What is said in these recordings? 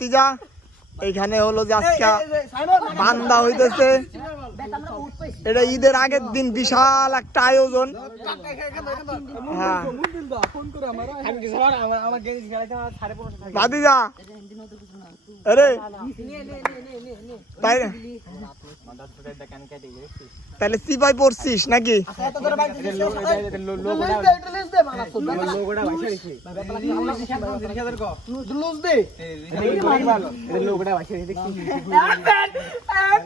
তিজা এইখানে হলো যে আজকে বান্দা হইতেছে এটা ঈদের আগের দিন বিশাল একটা আয়োজন তাহলে সিপাই পড়ছিস নাকি লোকটা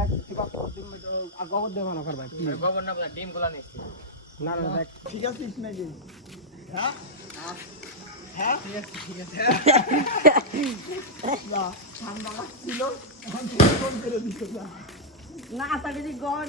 না তা যদি গয়